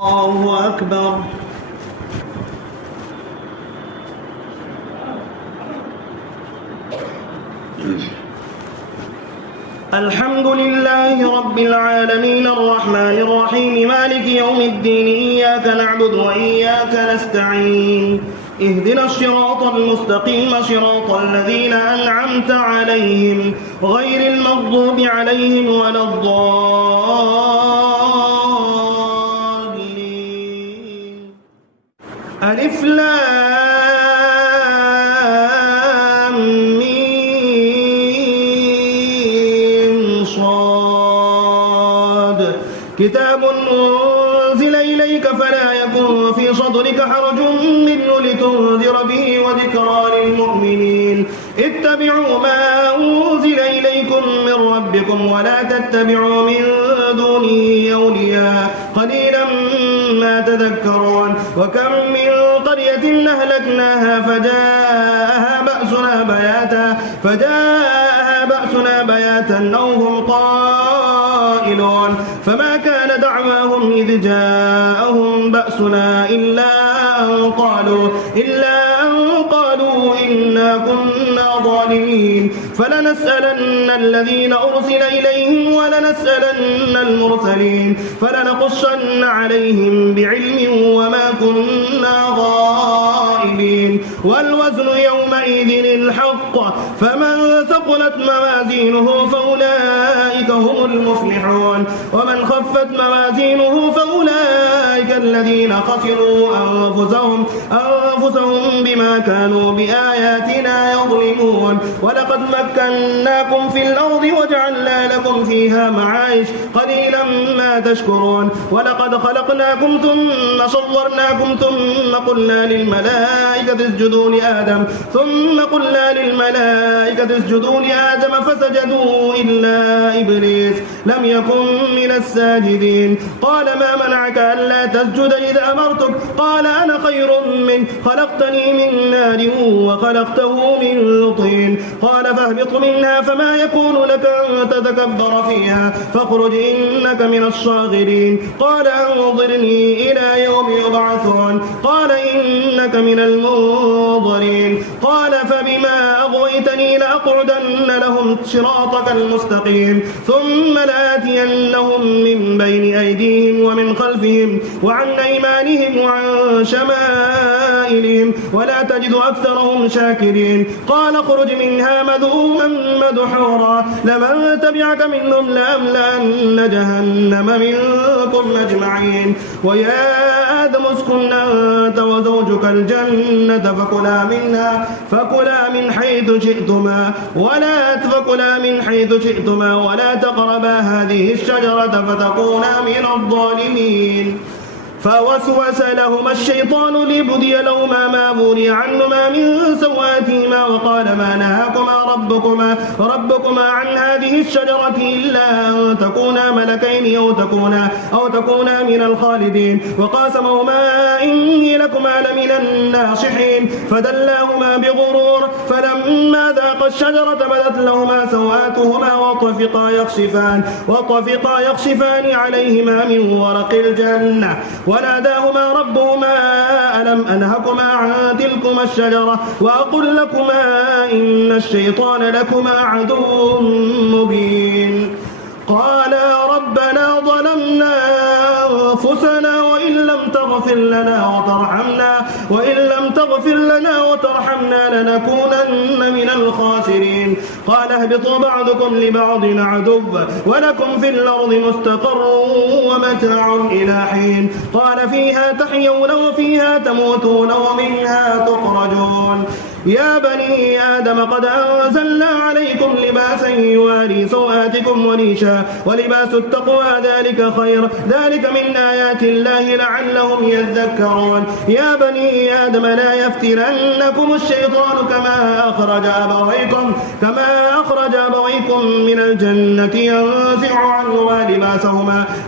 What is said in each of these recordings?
الله أكبر. الحمد لله رب العالمين الرحمن الرحيم مالك يوم الدين إياك نعبد وإياك نستعين اهدنا الصراط المستقيم صراط الذين أنعمت عليهم غير المغضوب عليهم ولا الضالين. ألف لام ميم صاد كتاب أنزل إليك فلا يكن في صدرك حرج منه لتنذر به وذكرى للمؤمنين. اتبعوا ما أنزل إليكم من ربكم ولا تتبعوا من دونه أولياء قليلا ما تذكرون. وكم من قرية أهلكناها فجاءها بأسنا بياتا أو هم قائلون. فما كان دعواهم إذ جاءهم بأسنا إلا أن قالوا إنا كنا ظالمين. فلنسألن الذين أرسل إليهم ولنسألن المرسلين فلنقصن عليهم بعلم وما كنا غائبين. والوزن يومئذ الحق فمن ثقلت موازينه فأولئك هم المفلحون ومن خفت موازينه فأولئك الذين خسروا أنفسهم بما كانوا بآياتنا يظلمون. ولقد مكناكم في الأرض وجعلنا لكم فيها معايش قليلا ما تشكرون. ولقد خلقناكم ثم صورناكم ثم قلنا للملائكة اسجدوا لآدم فسجدوا إلا إبليس لم يكن من الساجدين. قال ما منعك ألا تسجد إذ أمرتك؟ قال أنا خير منه خلقتني من نار وخلقته من طين. قال فاهبط منها فما يكون لك أن تتكبر فيها فاخرج إنك من الصاغرين. قال أنظرني إلى يوم يبعثون. قال إنك من المنظرين. قال فبما أغويتني لأقعدن لهم صراطك المستقيم ثم لآتينهم من بين أيديهم ومن خلفهم وعن أيمانهم وعن شمائلهم ولا تجد أكثرهم شاكرين. قال اخرج منها مذءوما مدحورا لمن تبعك منهم لأملأن جهنم منكم أجمعين. ويا آدم اسكن أنت وزوجك الجنة فكلا من حيث شئتما ولا تقربا هذه الشجرة فتكونا من الظالمين. فوسوس لهما الشيطان ليبدي لهما ما بوري عنهما من سوآتهما وقال ما نهاكما ربكما عن هذه الشجرة إلا أن تكونا ملكين أو تكونا من الخالدين. وقاسمهما إني لكما لمن الناصحين فدلاهما بغرور فلما ذاقا الشجرة بدت لهما سوآتهما وطفقا يخصفان عليهما من ورق الجنة. وناداهما ربهما ألم أنهكما عن تلكما الشجرة وأقل لكما إن الشيطان لكما عدو مبين. قالا ربنا ظلمنا أنفسنا وإن لم تغفر لنا وترحمنا لنكونن من الخاسرين. قال اهبطوا بعضكم لبعض عدو ولكم في الأرض مستقر ومتاع إلى حين. قال فيها تحيون وفيها تموتون ومنها تخرجون. يا بني آدم قد أنزلنا عليكم لباسا يواري سوآتكم وريشا ولباس التقوى ذلك خير ذلك من آيات الله لعلهم يذكرون. يا بني آدم لا يفتننكم الشيطان كما أخرج أبويكم من الجنة ينزع عنهما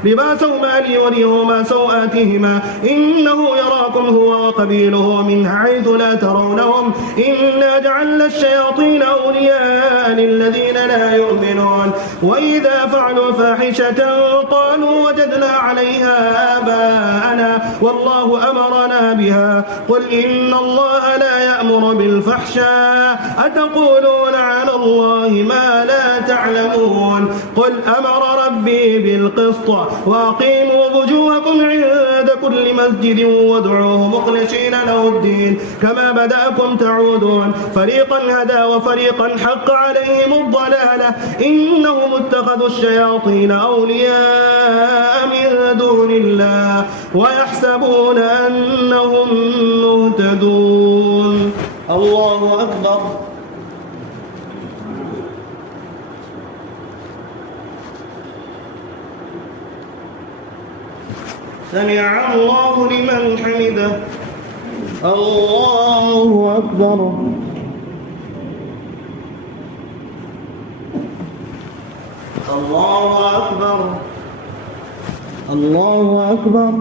لباسهما ليريهما سوآتهما إنه يراكم هو وقبيله من حيث لا ترونهم إنا جعلنا الشياطين أولياء للذين لا يؤمنون. وإذا فعلوا فاحشة قالوا وجدنا عليها آباءنا والله أمرنا بها. قل إن الله لا يأمر بالفحشاء أتقولون على الله ما لا تعلمون. قل أمر ربي بالقسط وأقيموا وجوهكم عند كل مسجد وادعوه مخلصين له الدين كما بدأكم تعودون. فريقا هدى وفريقا حق عليهم الضلالة إنهم اتخذوا الشياطين أولياء من دون الله ويحسبون أنهم مهتدون. الله أكبر. سمع الله لمن حمده. الله أكبر. الله أكبر. الله أكبر.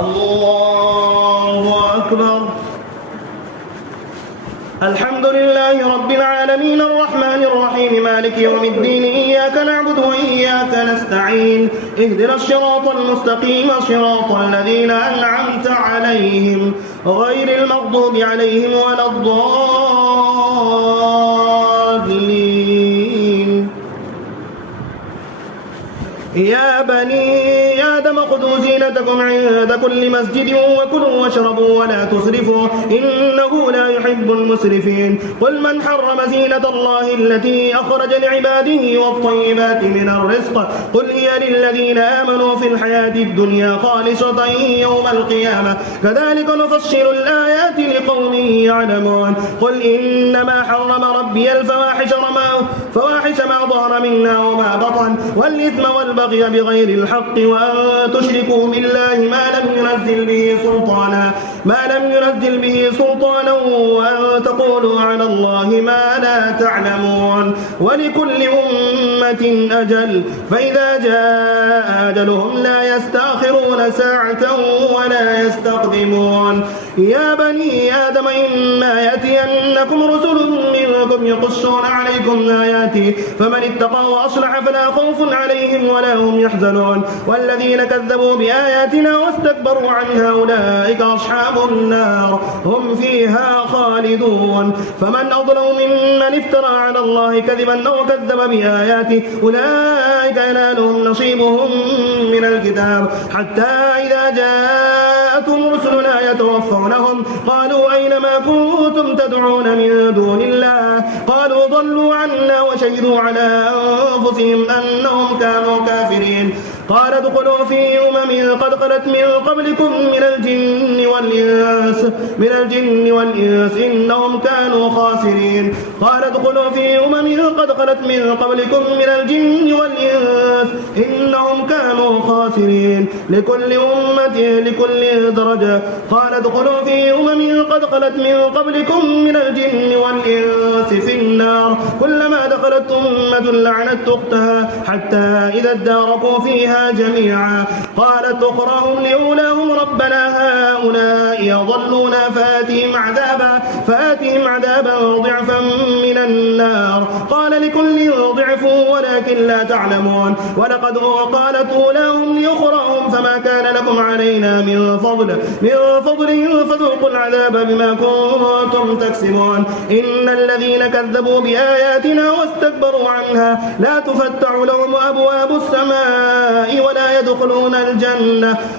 الله أكبر. الحمد لله رب العالمين الرحمن الرحيم مالك يوم الدين إياك نعبد وإياك نستعين اهدنا الصراط المستقيم صراط الذين أنعمت عليهم غير المغضوب عليهم ولا الضالين. يا بني آدم خذوا زينتكم عند كل مسجد وكلوا واشربوا ولا تسرفوا إنه لا يحب المسرفين. قل من حرم زينة الله التي أخرج لعباده والطيبات من الرزق قل هي للذين آمنوا في الحياة الدنيا خالصة يوم القيامة كذلك نفصل الآيات لقوم يعلمون. قل إنما حرم ربي الفواحش ما ظهر منها وما بطن والإثم والبغي بغير الحق وأن تشركوا بالله ما لم ينزل به سلطانا وأن تقولوا على الله ما لا تعلمون. ولكل أمة أجل فإذا جاء أجلهم لا يستأخرون ساعة ولا يستقدمون. يا بني آدم إما يأتينكم رسل منكم يقصون عليكم آياتي فمن اتقى وأصلح فلا خوف عليهم ولا هم يحزنون. والذين كذبوا بآياتنا واستكبروا عنها أولئك أصحاب النار هم فيها خالدون. فمن أظلم ممن افترى على الله كذبا أو كذب بآياته أولئك ينالهم نصيبهم من الكتاب حتى إذا جاءتهم رسلنا يتوفونهم قالوا أين ما كنتم تدعون من دون الله قالوا ضلوا عنا وشهدوا على أنفسهم أنهم كانوا كافرين. قال ادخلوا في أمم قد خلت من قبلكم من الجن والإنس إنهم كانوا خاسرين. قال ادخلوا في أمم قد خلت من قبلكم من الجن والإنس إنهم كانوا خاسرين لكل درجة. قال ادخلوا في أمم قد خلت من قبلكم من الجن والإنس في النار كلما دخلت أمة لعنت أختها حتى إذا اداركوا فيها جميعا قالت أخراهم لأولاهم ربنا هؤلاء يضلون فآتهم عذابا ضعفا من النار قال لكل ضعف ولكن لا تعلمون. ولقد قالت أولاهم لأخراهم فما كان لكم علينا من فضل فذوقوا العذاب بما كنتم تكسبون. إن الذين كذبوا بآياتنا واستكبروا عنها لا تفتح لهم أبواب السماء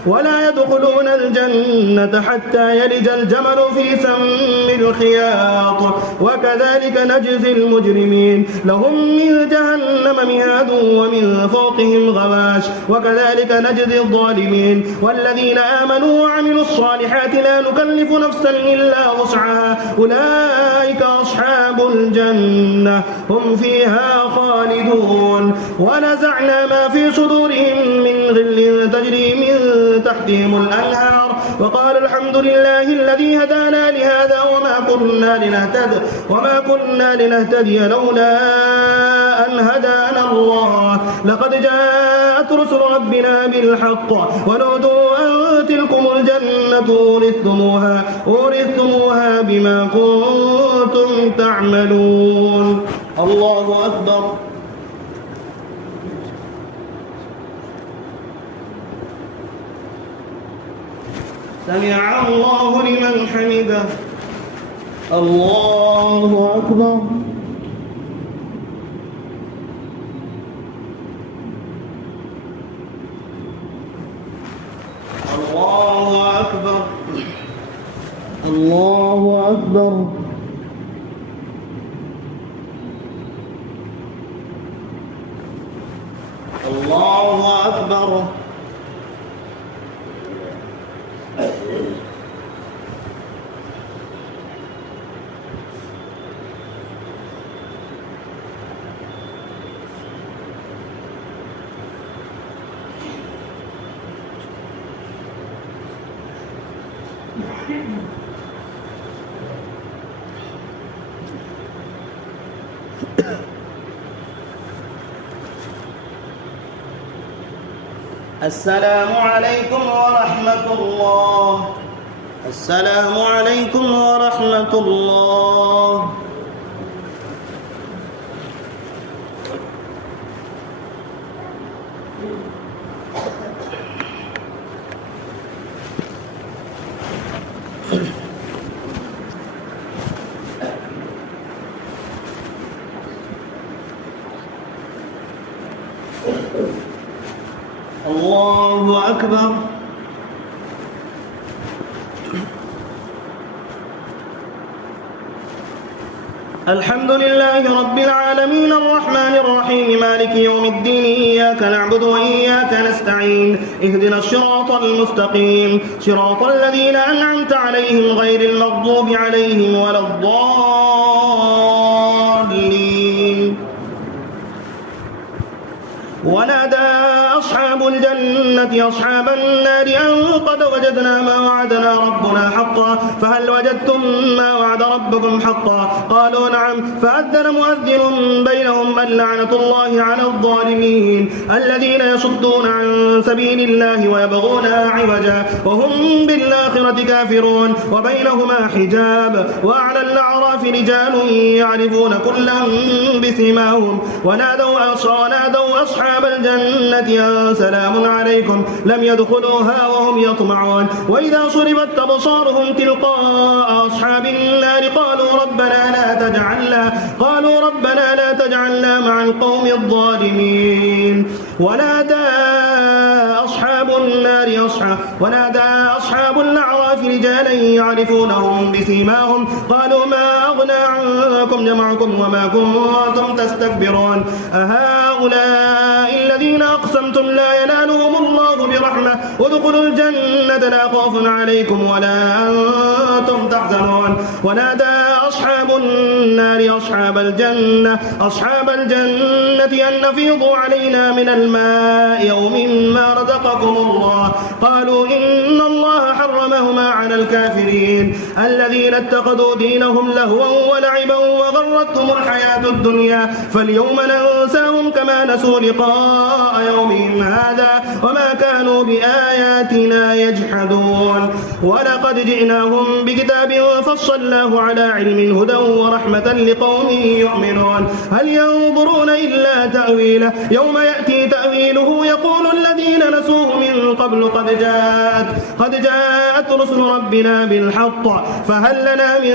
ولا يدخلون الجنة حتى يلج الجمل في سم الخياط وكذلك نجزي المجرمين. لهم من جهنم مهاد ومن فوقهم غواش وكذلك نجزي الظالمين. والذين آمنوا وعملوا الصالحات لا نكلف نفسا إلا وسعها أولئك أصحاب الجنة هم فيها خالدون. ونزعنا ما في صدورهم من غل تجري من تحتهم الأنهار وقال الحمد لله الذي هدانا لهذا وما كنا لنهتدي لولا أن هدانا الله لقد جاءت رسل ربنا بالحق ونودوا أن تلكم الجنة أورثتموها بما كنتم تعملون. الله أكبر. سمع الله لمن حمده. الله أكبر. الله أكبر. الله أكبر. الله أكبر. السلام عليكم ورحمة الله. السلام عليكم ورحمة الله. الله أكبر. الحمد لله رب العالمين الرحمن الرحيم مالك يوم الدين إياك نعبد وإياك نستعين اهدنا الصراط المستقيم صراط الذين أنعمت عليهم غير المغضوب عليهم ولا الضالين. ونادى أصحاب الجنة أصحاب النار أن قد وجدنا ما وعدنا ربنا حقا فهل وجدتم ما وعد ربكم حقا؟ قالوا نعم. فأذن مؤذن بينهم اللعنة الله على الظالمين الذين يصدون عن سبيل الله ويبغونها عوجا وهم بالآخرة كافرون وبينهما حجاب. وعلى الأعراف رجال يعرفون كلا بسيماهم ونادوا أصحاب الجنة سلام عليكم لم يدخلوها وهم يطمعون. وإذا صرفت أبصارهم تلقاء أصحاب النار قالوا ربنا لا تجعلنا مع القوم الظالمين. ونادى أصحاب الأعراف رجالا يعرفونهم بسيماهم قالوا ما أغنى عنكم جمعكم وما كنتم تستكبرون أهؤلاء الذين أقسمتم لا ينالهم الله برحمة ادخلوا الجنة لا خوف عليكم ولا أنتم تحزنون. ونادى أصحاب النار أصحاب الجنة أن أفيضوا علينا من الماء أو مما رزقكم الله قالوا إن الله حرمهما على الكافرين الذين اتخذوا دينهم لهوا ولعبا وغرتهم الحياة الدنيا فاليوم ننساهم كما نسوا لقاء يومهم هذا وما كانوا بآياتنا يجحدون. ولقد جئناهم بكتاب فصلناه على علم هدى ورحمة لقوم يؤمنون. هل ينظرون إلا تأويله يوم يأتي تأويله يقول الذين نسوه من قبل قد جاءت رسل ربنا بالحق فهل لنا من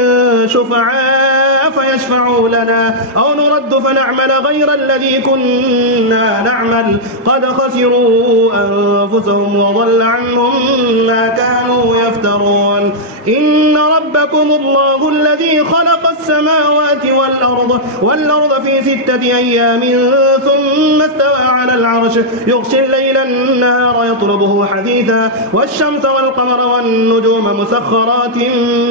شفعاء فيشفعوا لنا أو نرد فنعمل غير الذي كنا نعمل قد خسروا أنفسهم وضل عنهم ما كانوا يفترون. إن ربكم الله الذي خلق السماوات والأرض في 6 أيام ثم استوى على العرش يغشي الليل النهار يطلبه حثيثا والشمس والقمر والنجوم مسخرات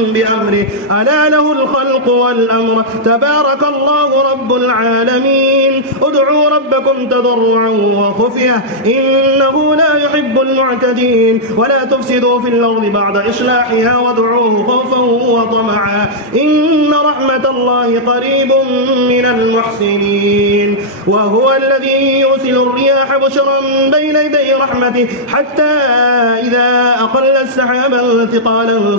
بأمره ألا له الخلق والأمر تبارك الله رب العالمين. ادعوا ربكم تضرعا وخفية إنه لا يحب المعتدين ولا تفسدوا في الأرض بعد إصلاحها وادعوه خوفا وطمعا إن رحمة الله قريب من المحسنين. وهو الذي يرسل الرياح بشرا بين يدي رحمته حتى إذا أقل السحابا ثقالا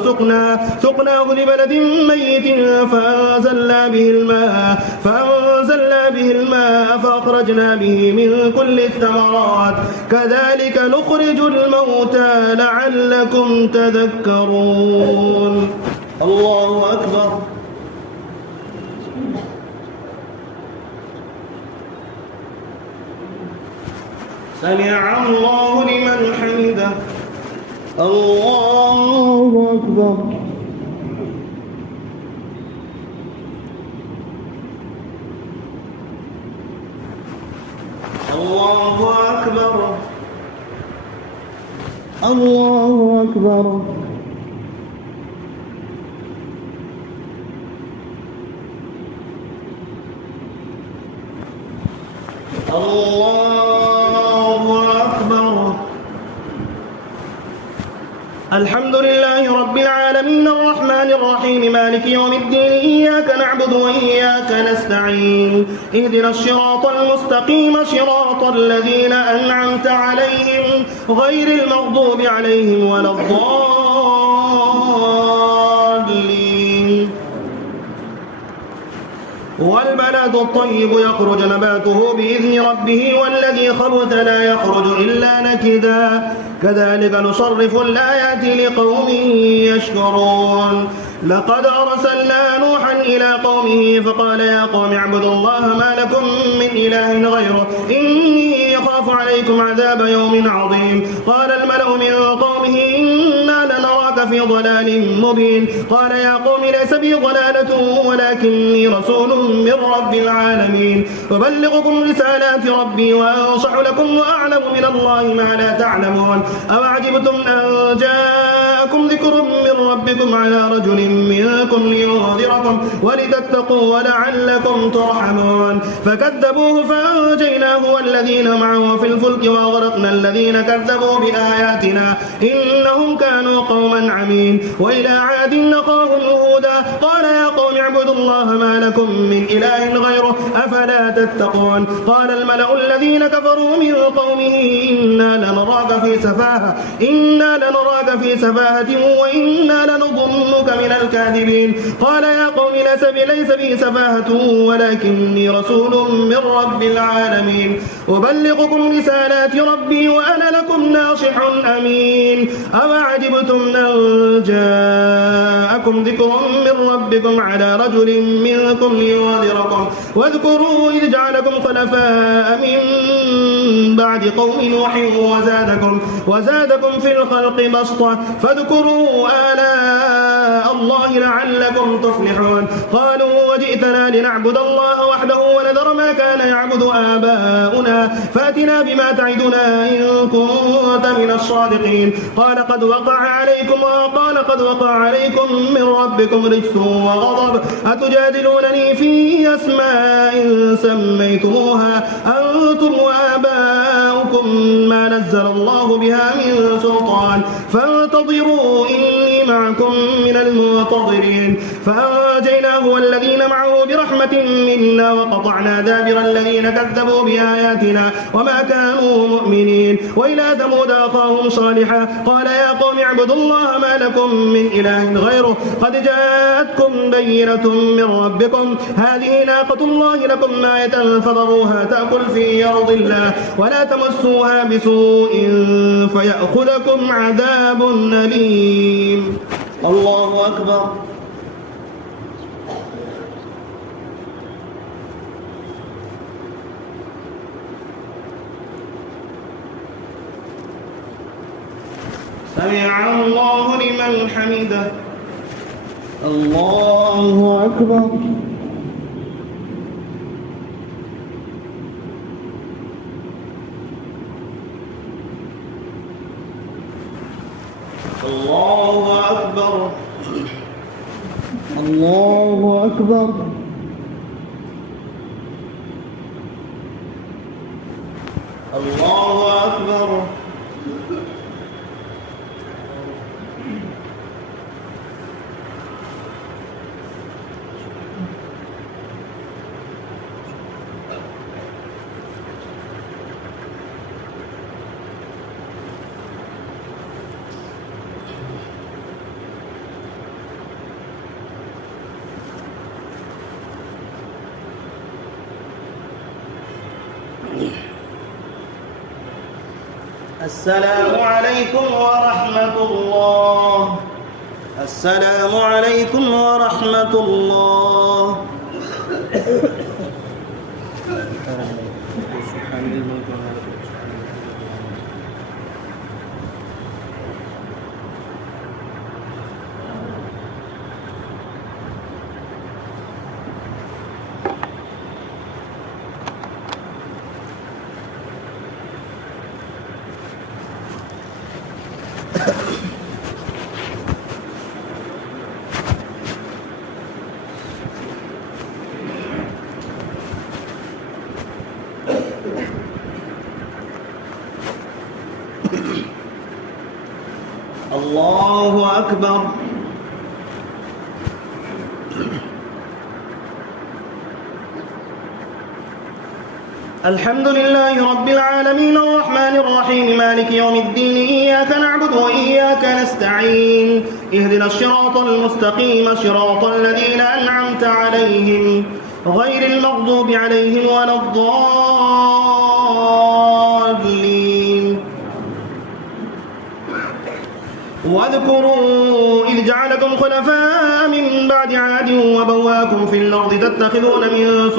سقناه لبلد ميت فأنزلنا به الماء فأخرجنا ورزقنا به من كل الثمرات كذلك نخرج الموتى لعلكم تذكرون. الله أكبر. سمع الله لمن حمده. الله أكبر. الله أكبر. الله أكبر. الله أكبر. الحمد لله رب العالمين الرحمن الرحيم مالك يوم الدين إياك نعبد وإياك نستعين اهدنا الصراط المستقيم صراط الذين أنعمت عليهم غير المغضوب عليهم ولا الضالين. والبلد الطيب يخرج نباته بإذن ربه والذي خبث لا يخرج إلا نكدا كذلك نصرف الآيات لقوم يشكرون. لقد أرسلنا نوحا إلى قومه فقال يا قوم اعبدوا الله ما لكم من إله غيره إني أخاف عليكم عذاب يوم عظيم. قال الملأ من قومه إنا لنراك في ضلال مبين. قال يا قوم ليس بي ضلالة ولكني رسول من رب العالمين أبلغكم رسالات ربي وأنصح لكم وأعلم من الله ما لا تعلمون. أوعجبتم أن جاءكم ذكر من ربكم على رجل منكم لينذركم ولتتقوا ولعلكم ترحمون. فكذبوه فأنجيناه والذين معه في الفلك وأغرقنا الذين كذبوا بآياتنا إنهم كانوا قوما عمين. وإلى عاد أخاهم هودا قال يا قوم اعبدوا الله ما لكم من إله غيره أفلا تتقون. قال الملأ الذين كفروا من قومه إنا لنراك في سفاهة وإنا لنظنك من الكاذبين. قال يا قوم ليس بي سفاهة ولكني رسول من رب العالمين أبلغكم رسالات ربي وأنا لكم ناصح أمين. أوعجبتم أن جاءكم ذكر من ربكم على رجل منكم لينذركم واذكروا إذ جعلكم خلفاء من بعد قوم نوح وزادكم في الخلق بسطة فاذكروا آلاء الله لعلكم تفلحون. قالوا وجئتنا لنعبد الله وحده ونذر ما كان يعبد آباؤنا فأتنا بما تعدنا إن كنت من الصادقين. قال قد وقع عليكم من ربكم رجس وغضب أتجادلونني في أسماء سميتموها أنتم وآباؤكم ما نزل الله بها من سلطان فانتظروا إني معكم من المنتظرين. فأنجيناه والذين معه برحمة منا وقطعنا دابر الذين كذبوا بآياتنا وما كانوا مؤمنين. وإلى ثمود أخاهم صالحا قال يا قوم اعبدوا الله ما لكم من إله غيره قد جاءتكم بينة من ربكم هذه ناقة الله لكم آية فذروها تأكل في أرض الله ولا تمسوها بسوء فيأخذكم عذاب أليم. الله أكبر. سمع الله لمن حمده. الله أكبر. الله أكبر. الله أكبر. الله أكبر. السلام عليكم ورحمة الله. السلام عليكم ورحمة الله. الله أكبر. الحمد لله رب العالمين الرحمن الرحيم مالك يوم الدين إياك نعبد وإياك نستعين اهدنا الصراط المستقيم صراط الذين أنعمت عليهم غير المغضوب عليهم ولا الضالين. واذكروا إذ جعلكم خلفاء من بعد عاد وبواكم في الأرض تتخذون من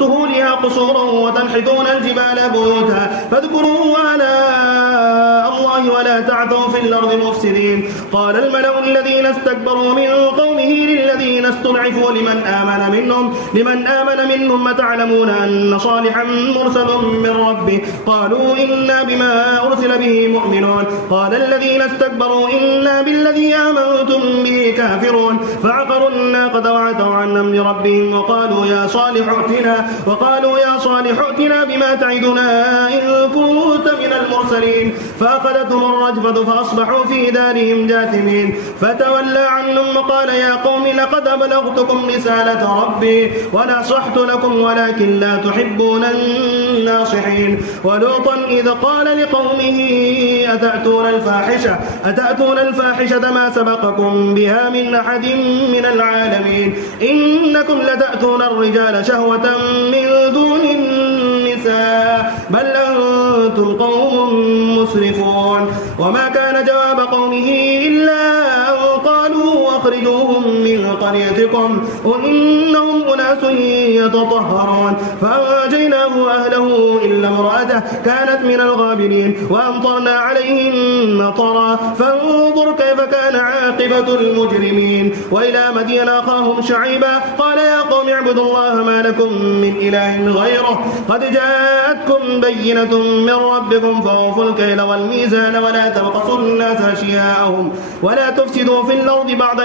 سهولها قصورا وتنحتون الجبال بيوتا فاذكروا آلاء الله ولا تعثوا في الأرض مفسدين. قال الملأ الذين استكبروا من قومه للذين استضعفوا لمن آمن منهم أتعلمون أن صالحا مرسل من ربه قالوا إنا بما أرسل به مؤمنون. قال الذين استكبروا إنا بالذي آمنتم به كافرون فعقروا الناقة وعتوا عن أمر ربهم وقالوا يا صالح ائتنا بما تعدنا إن كنت من المرسلين فأخذتهم الرجفة فأصبحوا في دارهم جاثمين. فتولى عنهم وقال يا قوم لقد أبلغتكم رسالة ربي ونصحت لكم ولكن لا تحبون الناصحين. ولوطا إذ قال لقومه أتأتون الفاحشة ما سبقكم بها من أحد من العالمين إنكم لتأتون الرجال شهوة من دون النساء بل أنتم قوم مسرفون. وما كان جواب قومه إلا أن قالوا أخرجوهم من قريتكم وإنهم أناس يتطهرون فأنجيناه وأهله إلا امرأته كانت من الغابرين وأمطرنا عليهم مطرا فانظر كيف كان عاقبة المجرمين. وإلى مدين أخاهم شعيبا قال يا قوم اعبدوا الله ما لكم من إله غيره قد جاءتكم بينة من ربكم فأوفوا الكيل والميزان ولا تبخسوا الناس أشياءهم ولا تفسدوا في الأرض بعد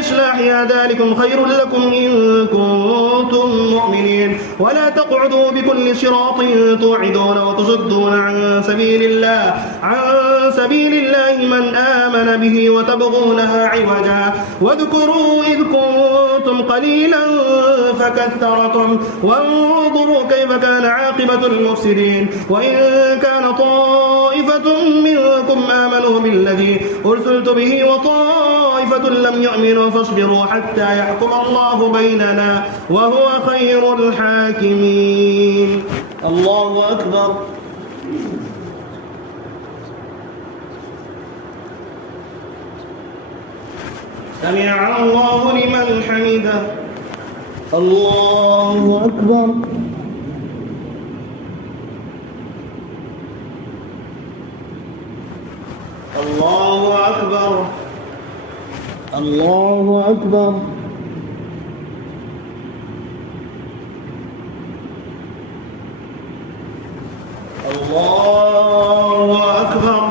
إصلاحها ذلكم خير لكم إن كنتم مؤمنين. ولا تقعدوا بكل صراط توعدون وتصدون عن سبيل الله من آمن به وتبغونها عوجا. واذكروا إذ كنتم قليلا فكثركم وانظروا كيف كان عاقبة المفسدين. وإن كان طائفة منكم آمنوا بالذي أرسلت به وطائفة لم يؤمنوا فاصبروا حتى يحكم الله بيننا وهو خير الحاكمين. الله أكبر. سمع الله لمن حمده. الله أكبر. الله أكبر. الله أكبر. الله أكبر.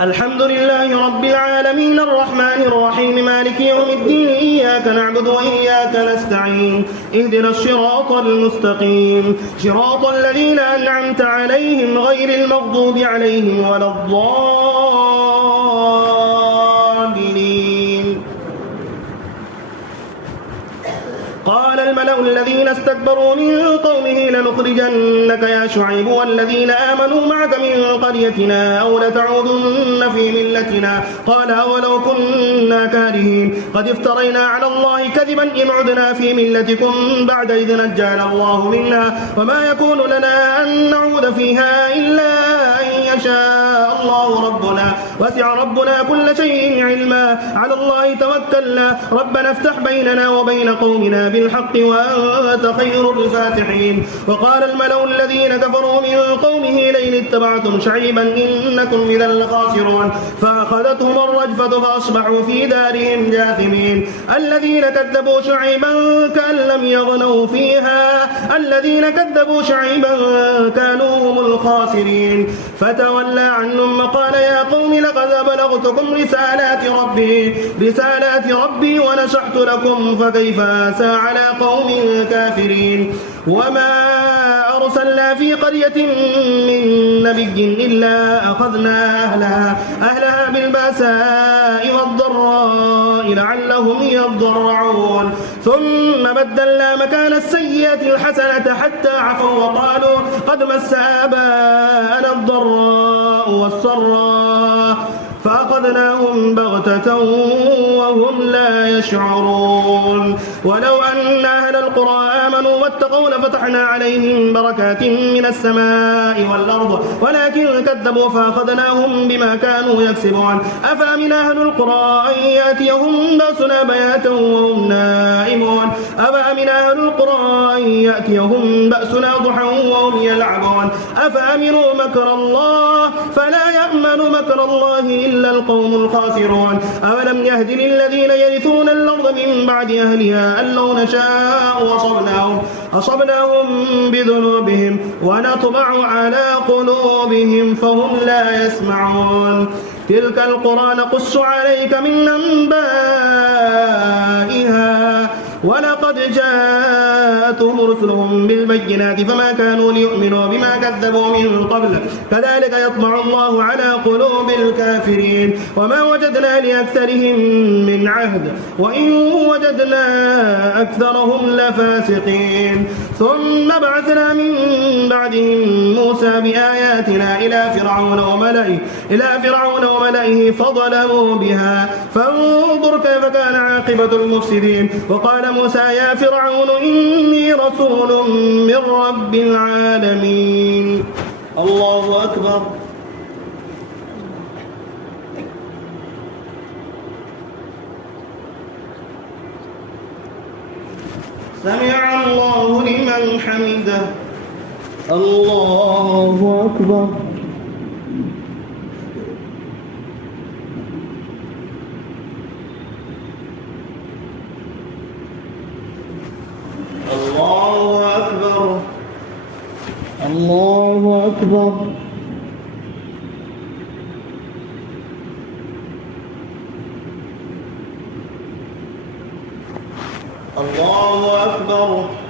الحمد لله رب العالمين الرحمن الرحيم مالك يوم الدين إياك نعبد وإياك نستعين اهدنا الصراط المستقيم صراط الذين أنعمت عليهم غير المغضوب عليهم ولا الضالين. قال الملأ الذين استكبروا من قومه لنخرجنك يا شعيب والذين آمنوا معك من قريتنا أو لتعودن في ملتنا قال أولو كنا كارهين قد افترينا على الله كذبا إن عدنا في ملتكم بعد إذ نجانا الله منا وما يكون لنا أن نعود فيها إلا أن يشاء الله ربنا وسع ربنا كل شيء علما على الله توكلنا ربنا افتح بيننا وبين قومنا بالحق وأنت خير الفاتحين وقال الملأ الذين كفروا من قومه لئن اتبعتم شعيبا إنكم إذا لخاسرون فأخذتهم الرجفة فأصبحوا في دارهم جاثمين الذين كذبوا شعيبا كأن لم يغنوا فيها الذين كذبوا شعيبا كانوا هم الخاسرين فتولى عنهم وقال يا قوم لقد بلغتكم رسالات ربي ونصحت لكم فكيف آسى على قوم كافرين وما أرسلنا في قرية من نبي إلا أخذنا أهلها بالبأساء والضراء لعلهم يضرعون ثم بدلنا مكان السيئة الحسنة حتى عفوا وقالوا قد مس آباءنا الضراء والسراء فأخذناهم بغتة وهم لا يشعرون ولو أن أهل القرى آمنوا واتقوا لفتحنا عليهم بركات من السماء والأرض ولكن كذبوا فأخذناهم بما كانوا يكسبون أفأمن أهل القرى أن يأتيهم بأسنا بياتا وهم نائمون أفأمن أهل القرى أن يأتيهم بأسنا ضحى وهم يلعبون أفأمنوا مكر الله فلا يأمن مكر الله إلا القوم الخاسرون أولم يهد للذين يرثون الأرض من بعد أهلها أن لو نشاء أصبناهم بذنوبهم ونطبع على قلوبهم فهم لا يسمعون تلك القرى نقص عليك من أنبائها ولقد جاءتهم رسلهم بالبينات فما كانوا ليؤمنوا بما كذبوا من قبل كذلك يطبع الله على قلوب الكافرين وما وجدنا لأكثرهم من عهد وإن وجدنا أكثرهم لفاسقين ثم بعثنا من بعدهم موسى بآياتنا إلى فرعون وملئه فظلموا بها فانظر كيف كان عاقبة المفسدين وقال موسى يا فرعون إني رسول من رب العالمين الله أكبر سمع الله لمن حمده الله أكبر الله أكبر الله أكبر الله أكبر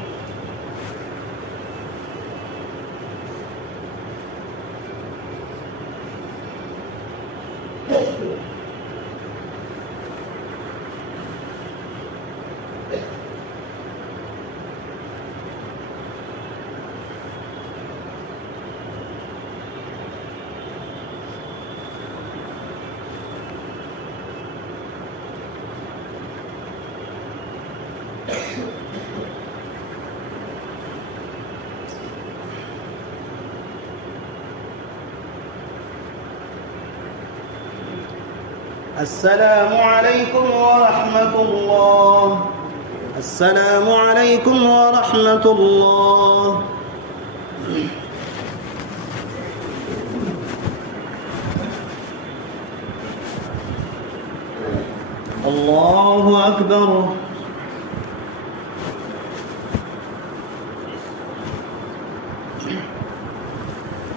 السلام عليكم ورحمة الله السلام عليكم ورحمة الله الله أكبر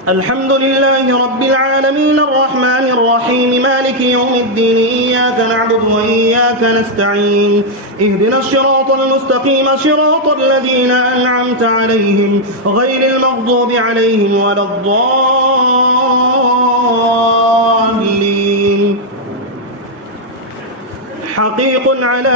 الحمد لله رب العالمين الرحمن الرحيم مالك يوم الدين إياك نعبد وإياك نستعين اهدنا الصراط المستقيم صراط الذين أنعمت عليهم غير المغضوب عليهم ولا الضالين حقيق على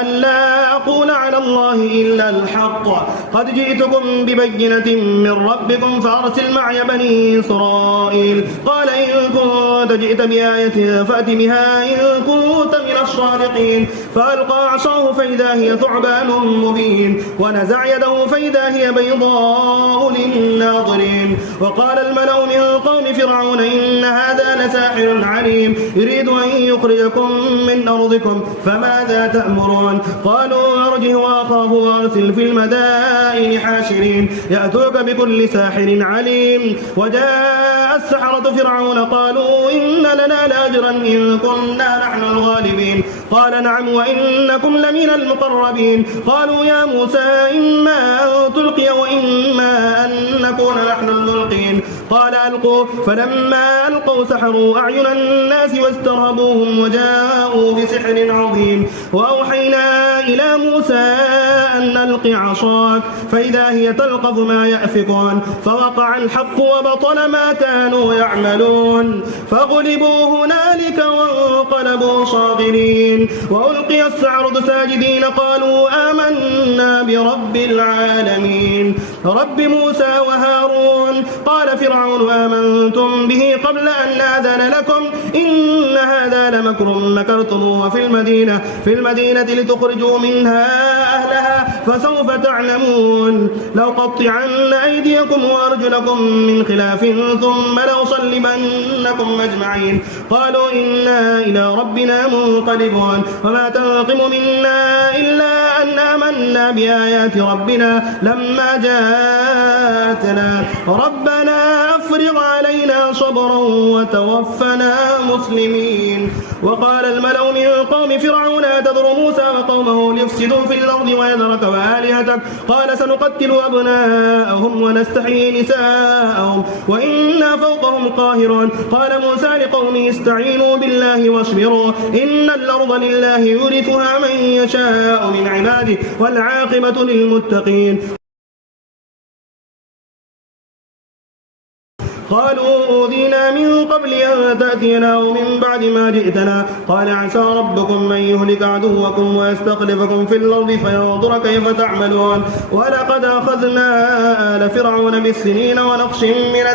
أن لا أقول على الله إلا الحق. قد جئتكم ببينة من ربكم فأرسل معي بني إسرائيل. قال إن كنت جئت بآية فأت بها إن كنت من الصادقين. فألقى عصاه فإذا هي ثعبان مبين ونزع يده فإذا هي بيضاء للناظرين. وقال الملأ من قوم فرعون إن هذا لساحر عليم يريد أن يخرجكم من أرضكم فماذا تأمرون؟ قالوا أرجه وأخاه وأرسل في المدائن حاشرين يأتوك بكل ساحر عليم. وجاء السحرة فرعون قالوا إن لنا لأجرا إن كنا نحن الغالبين. قال نعم وإنكم لمن المقربين. قالوا يا موسى إما أن تلقي وإما أن نكون نحن الملقين. قال ألقوا. فلما ألقوا سحروا أعين الناس واسترهبوهم وجاءوا بسحر عظيم. وأوحينا إلى موسى أن ألق عصاك فإذا هي تلقف ما يأفكون. فوقع الحق وبطل ما كانوا يعملون فغلبوا هنالك وانقلبوا صاغرين. وألقي السحرة ساجدين قالوا آمنا برب العالمين رب موسى وهارون. قال فرعون آمنتم به قبل أن آذن لكم إن هذا لمكر مكرتموه في المدينة لتخرجوا منها أهلها فسوف تعلمون. لأقطعن أيديكم وأرجلكم من خلاف ثم لأصلبنكم أجمعين. قالوا إنا إلى ربنا منقلبون. وما تنقم منا إلا أن آمنا بآيات ربنا لما جاءتنا ربنا أفرغ علينا صبرا وتوفنا مسلمين. وقال الملأ من قوم فرعون أتذر موسى وقومه ليفسدوا في الأرض ويذرك وآلهتك قال سنقتل أبناءهم ونستحيي نساءهم وإنا فوقهم قاهرون. قال موسى لقومه استعينوا بالله واصبروا إن الأرض لله يورثها من يشاء من عباده والعاقبة للمتقين. قالوا أوذينا من قبل أن تأتينا ومن بعد ما جئتنا. قال عسى ربكم من يهلك عدوكم ويستخلفكم في الأرض فينظر كيف تعملون. ولقد أخذنا آل فرعون بالسنين ونقش من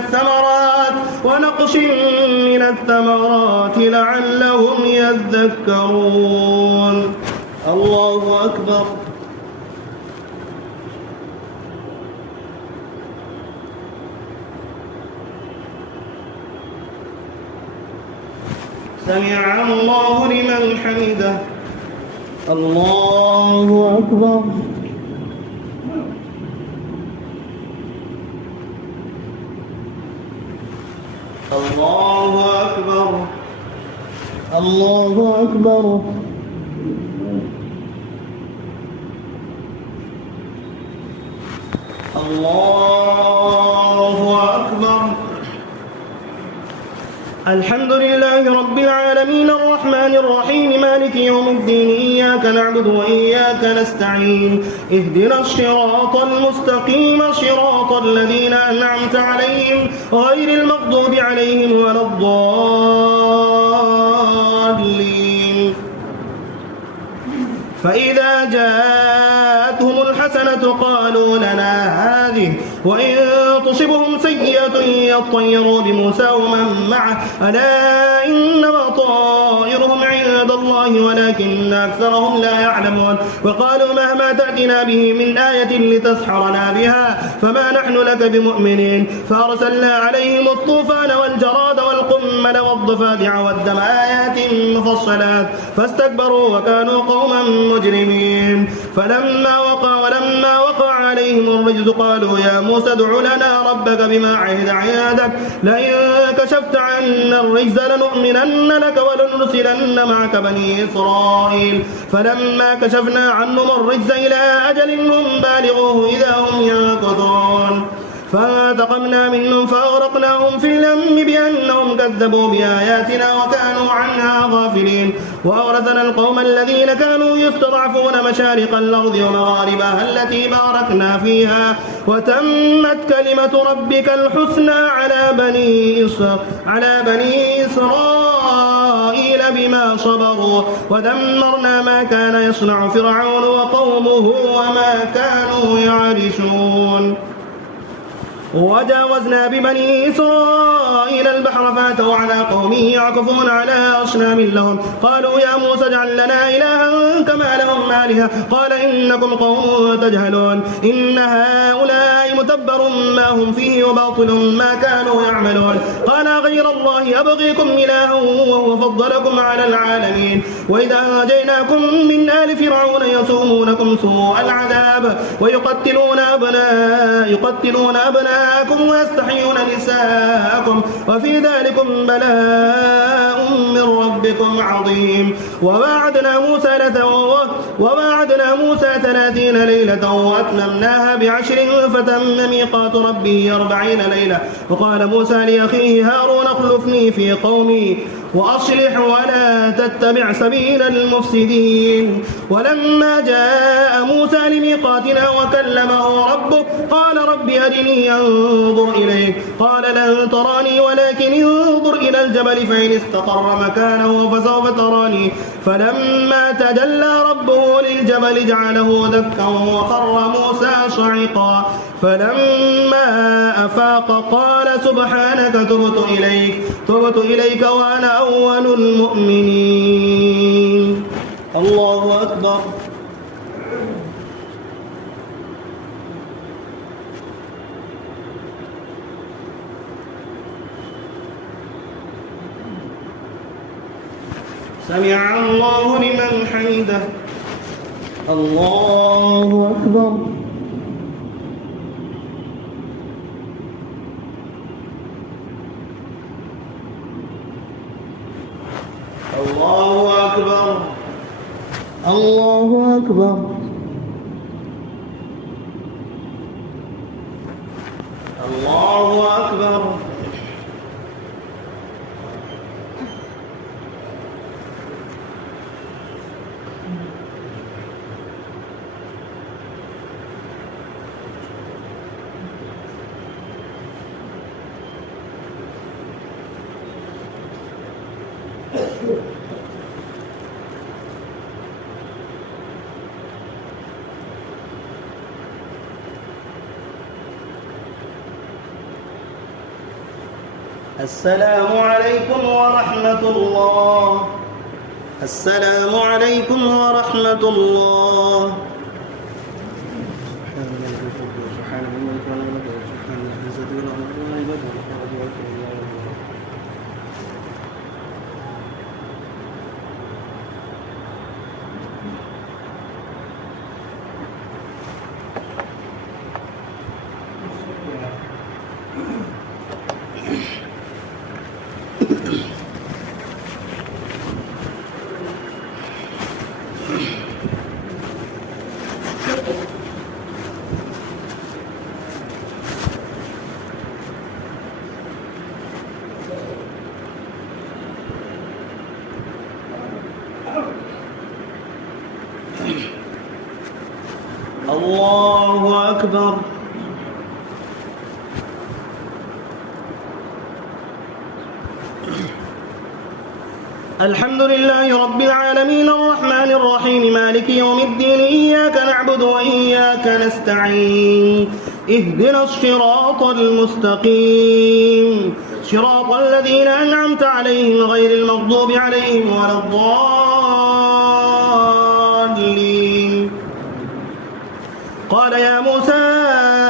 الثمرات لعلهم يذكرون. الله أكبر. سمع الله لمن حمده. الله أكبر. الله أكبر. الله أكبر. الله أكبر. الحمد لله رب العالمين الرحمن الرحيم مالك يوم الدين إياك نعبد وإياك نستعين اهدنا الصراط المستقيم صراط الذين أنعمت عليهم غير المغضوب عليهم ولا الضالين. فإذا جاءتهم الحسنة قالوا لنا هذه وإن تصبهم سيئة يطيروا بموسى ومن معه ألا إنما طائرهم عند الله ولكن أكثرهم لا يعلمون. وقالوا مهما تأتنا به من آية لتسحرنا بها فما نحن لك بمؤمنين. فأرسلنا عليهم الطوفان والجراد والقمل والضفادع والدم آيات مفصلات فاستكبروا وكانوا قوما مجرمين. ولما وقع عليهم الرجز قالوا يا موسى ادع لنا ربك بما عهد عندك لئن كشفت عنا الرجز لنؤمنن لك ولنرسلن معك بني إسرائيل. فلما كشفنا عنهم الرجز إلى أجل هم بالغوه إذا هم ينكثون. فانتقمنا منهم فأغرقناهم في اليم بأنهم كذبوا بآياتنا وكانوا عنها غافلين. وأورثنا القوم الذين كانوا يستضعفون مشارق الأرض ومغاربها التي باركنا فيها وتمت كلمة ربك الحسنى على بني إسرائيل بما صبروا ودمرنا ما كان يصنع فرعون وقومه وما كانوا يعرشون. وجاوزنا ببني إسرائيل البحر فأتوا على قوم يعكفون على أصنام لهم قالوا يا موسى اجعل لنا إلها كما لهم آلهة قال إنكم قوم تجهلون إن هؤلاء متبر ما هم فيه وباطل ما كانوا يعملون قال غير الله أبغيكم إلها وهو فضلكم على العالمين وإذا أنجيناكم من آل فرعون يسومونكم سوء العذاب ويقتلون أبناءكم ويستحيون نساءكم وفي ذلكم بلاء من ربكم عظيم. وواعدنا موسى 30 ليلة وأتممناها ب10 فتم ميقات ربه 40 ليلة وقال موسى لأخيه هارون اخلفني في قومي وأصلح ولا تتبع سبيل المفسدين. ولما جاء موسى لميقاتنا وكلمه ربه قال رب أرني أنظر إليك قال لن تراني ولكن انظر إلى الجبل فإن استقر مكانه فسوف تراني فلما تجلى ربه للجبل جعله دكا وخر موسى صعقا فلما أفاق قال سبحانك تبت إليك وأنا أول المؤمنين. الله أكبر. سمع الله لمن حمده. الله أكبر. الله أكبر. الله أكبر. الله أكبر. السلام عليكم ورحمة الله. السلام عليكم ورحمة الله. الله أكبر. الحمد لله رب العالمين الرحمن الرحيم مالك يوم الدين إياك نعبد وإياك نستعين اهدنا الصراط المستقيم صراط الذين أنعمت عليهم غير المغضوب عليهم ولا الضالين. قال يا موسى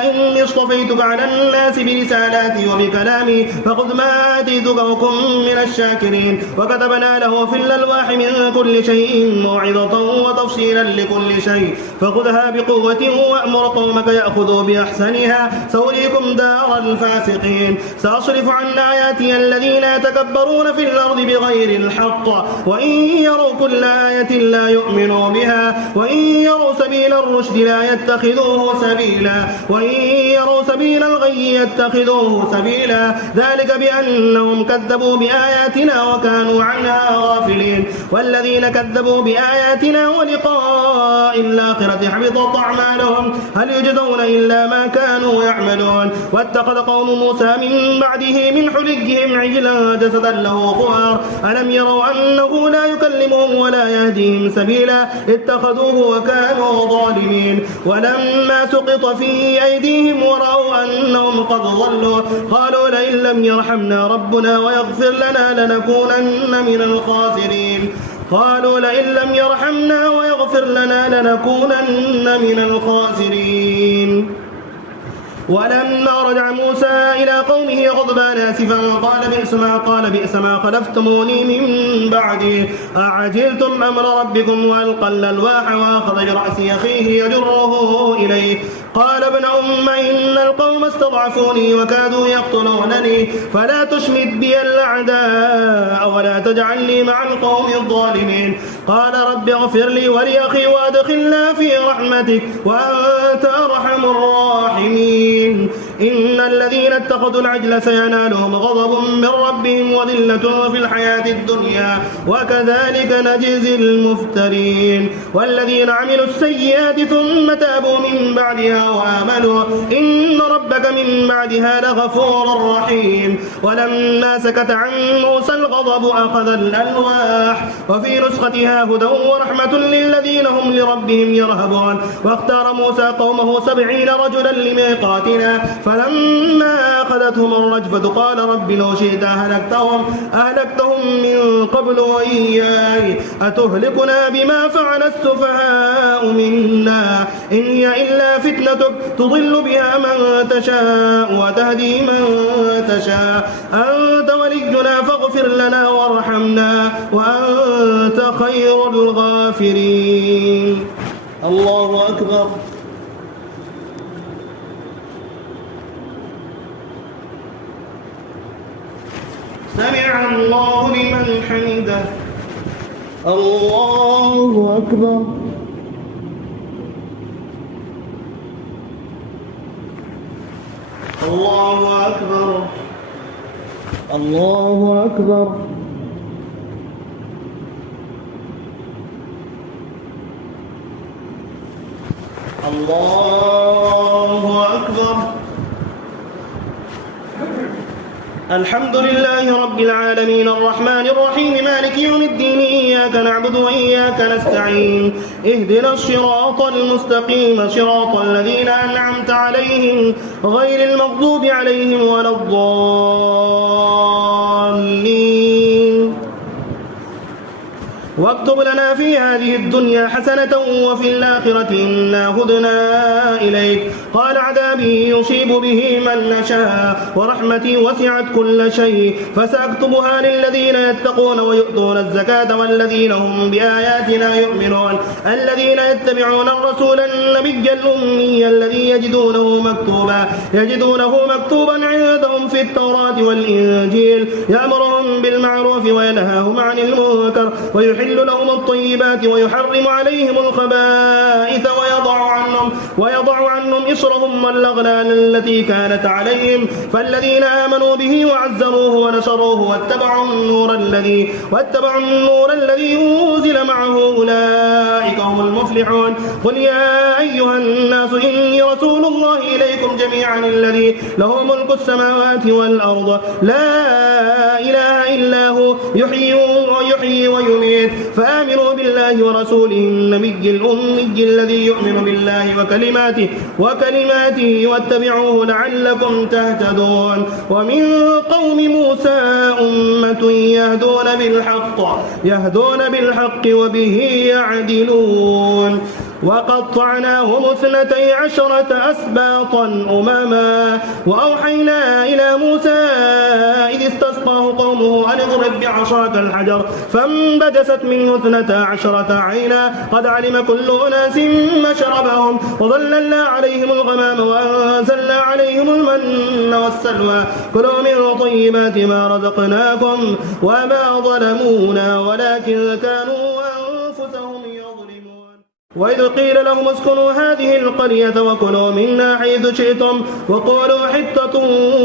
إني اصطفيتك على الناس برسالاتي وبكلامي فخذ ما آتيتك وكن من الشاكرين. وكتبنا له في الألواح من كل شيء موعظة وتفصيلا لكل شيء فخذها بقوة وأمر قومك يأخذوا بأحسنها سأريكم دار الفاسقين. سأصرف عن آياتي الذين يتكبرون في الأرض بغير الحق وإن يروا كل آية لا يؤمنوا بها وإن يروا سبيل الرشد لا يتخذوه سبيلا وإن يروا سبيل الغي يتخذوه سبيلا ذلك بأنهم كذبوا بآياتنا وكانوا عنها غافلين. والذين كذبوا بآياتنا ولقاء الآخرة حبطت أعمالهم هل يجزون إلا ما كانوا كانوا يعملون. واتخذ قوم موسى من بعده من حليهم عجلا جسدا له خوار ألم يروا أنه لا يكلمهم ولا يهديهم سبيلا اتخذوه وكانوا ظالمين. ولما سقط في أيديهم ورأوا أنهم قد ضلوا قالوا لئن لم يرحمنا ربنا ويغفر لنا لنكونن من الخاسرين. قالوا لئن لم يرحمنا ويغفر لنا لنكونن من الخاسرين. ولما رجع موسى إلى قومه غضبان آسفا قال بئس ما خلفتموني من بعدي أعجلتم أمر ربكم وألقى الألواح وأخذ برأس أخيه يجره إليه قال ابن أم إن القوم استضعفوني وكادوا يقتلونني فلا تشمت بي الأعداء ولا تجعلني مع القوم الظالمين. قال رب اغفر لي ولأخي وأدخلنا في رحمتك وأنت أرحم الراحمين. إن الذين اتخذوا العجل سينالهم غضب من ربهم وذلة في الحياة الدنيا وكذلك نجزي المفترين. والذين عملوا السيئات ثم تابوا من بعدها وآمنوا إن ربك من بعدها لغفور رحيم. ولما سكت عن موسى الغضب أخذ الألواح وفي نسختها هدى ورحمة للذين هم لربهم يرهبون. واختار موسى قومه 70 رجلا لميقاتنا فلما أخذتهم الرجفة قال رب لو شئت أهلكتهم من قبل وإياي أتهلكنا بما فعل السفهاء منا إن هي إلا فتنتك تضل بها من تشاء وتهدي من تشاء أنت ولينا فاغفر لنا وارحمنا وأنت خير الغافرين. الله أكبر. سمع الله لمن حمده. الله أكبر. الله أكبر. الله أكبر. الله أكبر. الحمد لله رب العالمين الرحمن الرحيم مالك يوم الدين إياك نعبد وإياك نستعين اهدنا الصراط المستقيم صراط الذين أنعمت عليهم غير المغضوب عليهم ولا الضالين. واكتب لنا في هذه الدنيا حسنة وفي الآخرة إنا هدنا إليك قال عذابي يصيب به من نشاء ورحمتي وسعت كل شيء فسأكتبها للذين يتقون ويؤتون الزكاة والذين هم بآياتنا يؤمنون الذين يتبعون الرسول النبي الأمي الذي يجدونه مكتوبا عندهم في التوراة والإنجيل يأمرهم بالمعروف وينهاهم عن المنكر ويحل لهم الطيبات ويحرم عليهم الخبائث ويضع عنهم إصرهم والأغلال التي كانت عليهم فالذين آمنوا به وعزروه ونصروه واتبعوا النور الذي أنزل معه أولئك هم المفلحون. قل يا أيها الناس إني رسول الله إليكم جميعا الذي له ملك السماوات والأرض لا إله إلا هو يحيي ويميت فآمنوا بالله ورسوله النبي الأمي الذي يؤمن بالله وكلماته واتبعوه لعلكم تهتدون. ومن قوم موسى أمة يهدون بالحق وبه يعدلون. وقطعناهم 12 أسباطا أمما وأوحينا إلى موسى إذ استسقاه قومه أن اضرب بعصاك الحجر فانبجست منه 12 عينا قد علم كل أناس مشربهم وظللنا عليهم الغمام وأنزلنا عليهم المن والسلوى كلوا من طيبات ما رزقناكم وما ظلمونا ولكن كانوا أنفسهم يظلمون. وإذ قيل لهم اسكنوا هذه القرية وكلوا منها حيث شئتم وقولوا حطة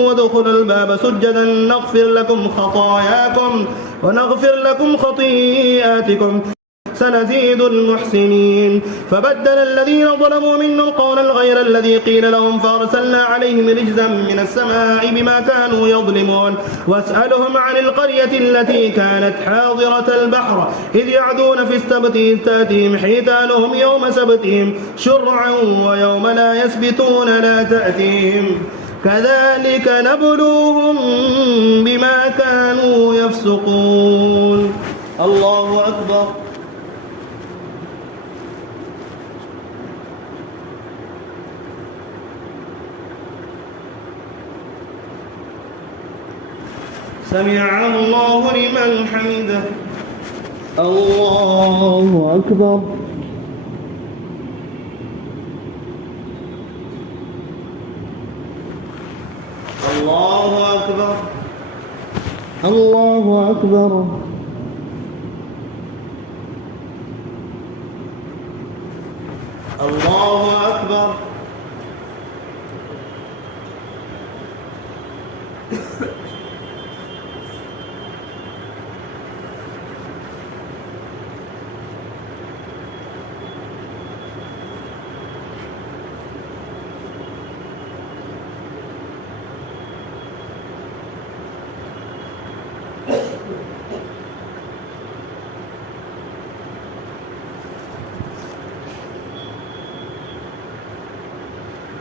وادخلوا الباب سجدا نغفر لكم خطيئاتكم سنزيد المحسنين. فبدل الذين ظلموا منهم قولا غير الذي قيل لهم فأرسلنا عليهم رجزا من السماء بما كانوا يظلمون. واسألهم عن القرية التي كانت حاضرة البحر إذ يعدون في السبت إذ تأتيهم حيتانهم يوم سبتهم شرعا ويوم لا يسبتون لا تأتيهم كذلك نبلوهم بما كانوا يفسقون. الله أكبر. سمع الله لمن حمده. الله أكبر. الله أكبر. الله أكبر. الله أكبر.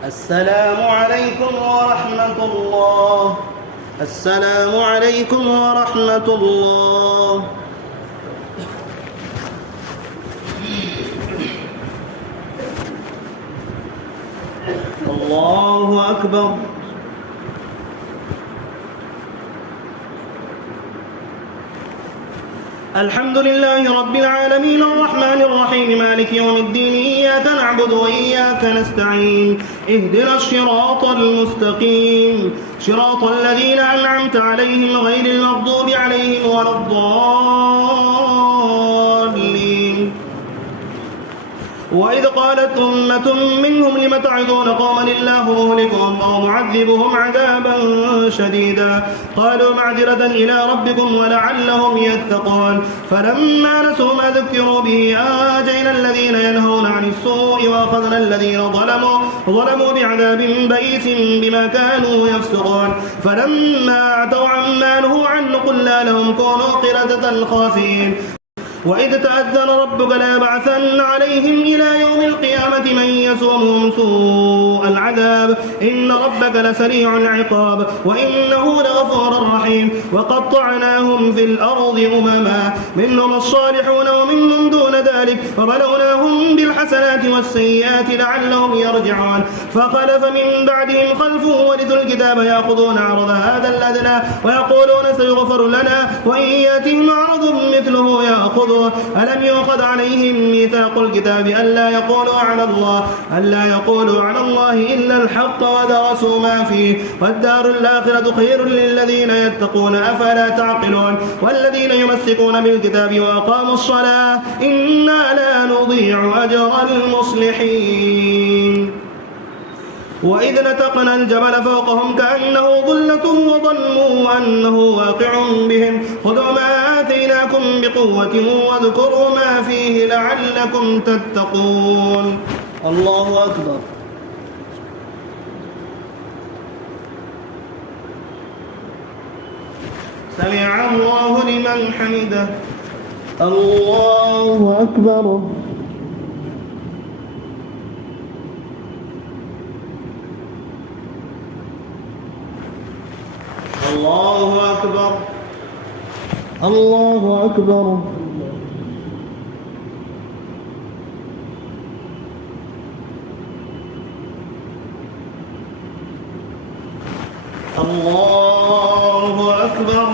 السلام عليكم ورحمة الله. السلام عليكم ورحمة الله. الله أكبر. الحمد لله رب العالمين الرحمن الرحيم مالك يوم الدين إياك نعبد وإياك نستعين اهدنا الصراط المستقيم صراط الذين أنعمت عليهم غير المغضوب عليهم ولا الضالين. وإذ قالت أمة منهم لم تعظون قوما الله مهلكهم أو معذبهم عذابا شديدا قالوا معذرة إلى ربكم ولعلهم يتقون. فلما نسوا ما ذكروا به آتينا الذين ينهون عن السوء وأخذنا الذين ظلموا بعذاب بئيس بما كانوا يفسقون. فلما عتوا عما نهوا عنه قلنا لهم كونوا قردة خاسئين. وإذ تأذن ربك ليبعثن عليهم إلى يوم القيامة من يسومهم سوء العذاب إن ربك لسريع العقاب وإنه لغفور رحيم. وقطعناهم في الأرض أمما منهم الصالحون ومنهم دون ذلك وبلوناهم بالحسنات والسيئات لعلهم يرجعون. فخلف من بعدهم خلف ورثوا الكتاب يأخذون عرض هذا الأدنى ويقولون سيغفر لنا وإن يأتهم عرض مثله يأخذ. ألم يؤخذ عليهم ميثاق الكتاب ألا يقولوا على الله إلا الحق ودرسوا ما فيه والدار الآخرة خير للذين يتقون أفلا تعقلون. والذين يمسكون بالكتاب وأقاموا الصلاة إنا لا نضيع أجر المصلحين. وإذ نتقنا الجبل فوقهم كأنه ظلة وظنوا أنه واقع بهم خذوا ما آتيناكم بقوة واذكروا ما فيه لعلكم تتقون. الله أكبر. سمع الله لمن حمده. الله أكبر. الله أكبر. الله أكبر. الله أكبر.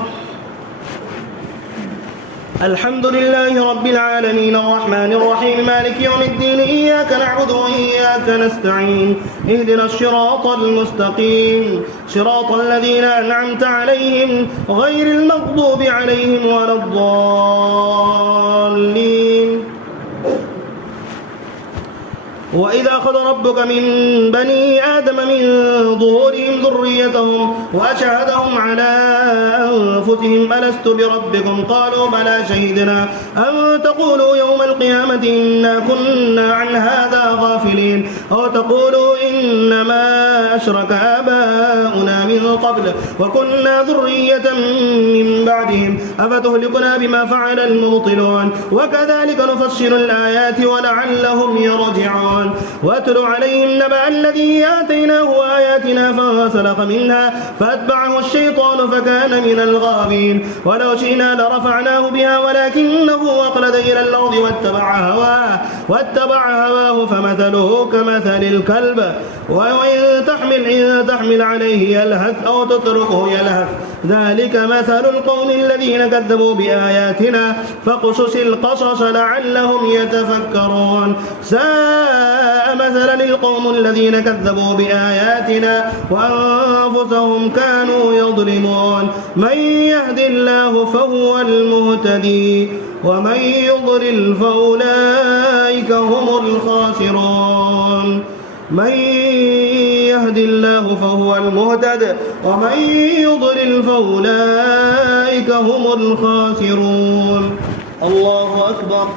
الحمد لله رب العالمين الرحمن الرحيم مالك يوم الدين إياك نعبد وإياك نستعين اهدنا الصراط المستقيم صراط الذين أنعمت عليهم غير المغضوب عليهم ولا الضالين. وإذا أخذ ربك من بني آدم من ظهورهم ذريتهم وأشهدهم على أنفسهم ألست بربكم قالوا بلى شهدنا أن تقولوا يوم القيامة إنا كنا عن هذا غافلين أو تقولوا إنما أشرك آباؤنا من قبل وكنا ذرية من بعدهم أفتهلكنا بما فعل المبطلون وكذلك نفصل الآيات ولعلهم يرجعون واتل عليهم نبأ الذي آتيناه آياتنا فانسلخ منها فأتبعه الشيطان فكان من الغاوين ولو شئنا لرفعناه بها ولكنه أخلد إلى الأرض واتبع هواه فمثله كمثل الكلب وإن تحمل عليه يلهث أو تتركه يلهث ذلك مثل القوم الذين كذبوا بآياتنا فاقصص القصص لعلهم يتفكرون ساء مثلا القوم الذين كذبوا بآياتنا وأنفسهم كانوا يظلمون من يهد الله فهو المهتدي ومن يضلل فأولئك هم الخاسرون من يهد الله فهو المهتد ومن يضلل فأولئك هم الخاسرون. الله أكبر.